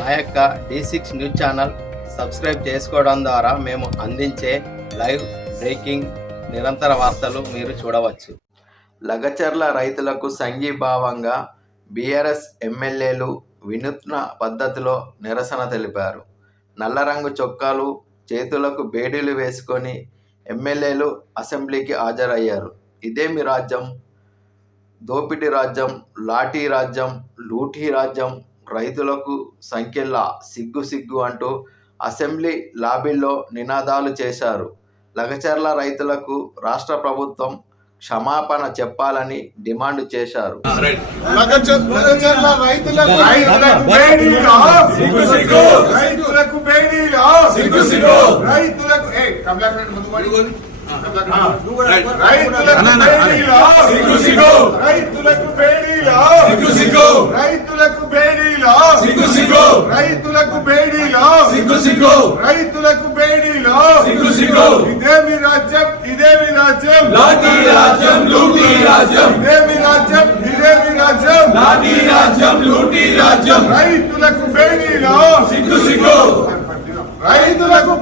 మా యొక్క D six news channel subscribe చేసుకోవడం ద్వారా మేము అందించే లైవ్ బ్రేకింగ్ నిరంతర వార్తలు మీరు చూడవచ్చు. లగచర్ల రైతులకు సంఘీభావంగా బీఆర్ఎస్ ఎమ్మెల్యేలు వినూత్న పద్ధతిలో నిరసన తెలిపారు. నల్ల రంగు చొక్కాలు చేతులకు బేడీలు వేసుకొని ఎమ్మెల్యేలు అసెంబ్లీకి హాజరయ్యారు. ఇదేమి రాజ్యం. దోపిడీ రాజ్యం లాఠీ రాజ్యం లూఠీ రాజ్యం రైతులకు సంఖ్యల్లా సిగ్గు సిగ్గు అంటూ అసెంబ్లీ లాబీల్లో నినాదాలు చేశారు. లగచర్ల రైతులకు రాష్ట్ర ప్రభుత్వం క్షమాపణ చెప్పాలని డిమాండ్ చేశారు. లగచర్ల రైతులకు రైతులకు బేడీలా సిగ్గు సిగ్గు రైతులకు బేడీలా సిగ్గు సిగ్గు రైతులకు ఏ కమలాకర్ రెడ్డి ముందు పడి. రైతులకు బేడీలా సిగ్గు సిగ్గు రైతులకు బేడీలా సిగ్గు సిగ్గు రైతులకు బేడీలా సిగ్గు సిగ్గు రైతులకు బేడీలా సిగ్గు. రైతులకు బేడీలా. సిగ్గు సిగ్గు. ఇదేమి రాజ్యం ఇదేమి రాజ్యం. లాఠీ రాజ్యం లూటీ రాజ్యం. ఇదేమి రాజ్యం ఇదేమి రాజ్యం. లాఠీ రాజ్యం లూటీ రాజ్యం. రైతులకు బేడీలా. సిగ్గు సిగ్గు. రైతులకు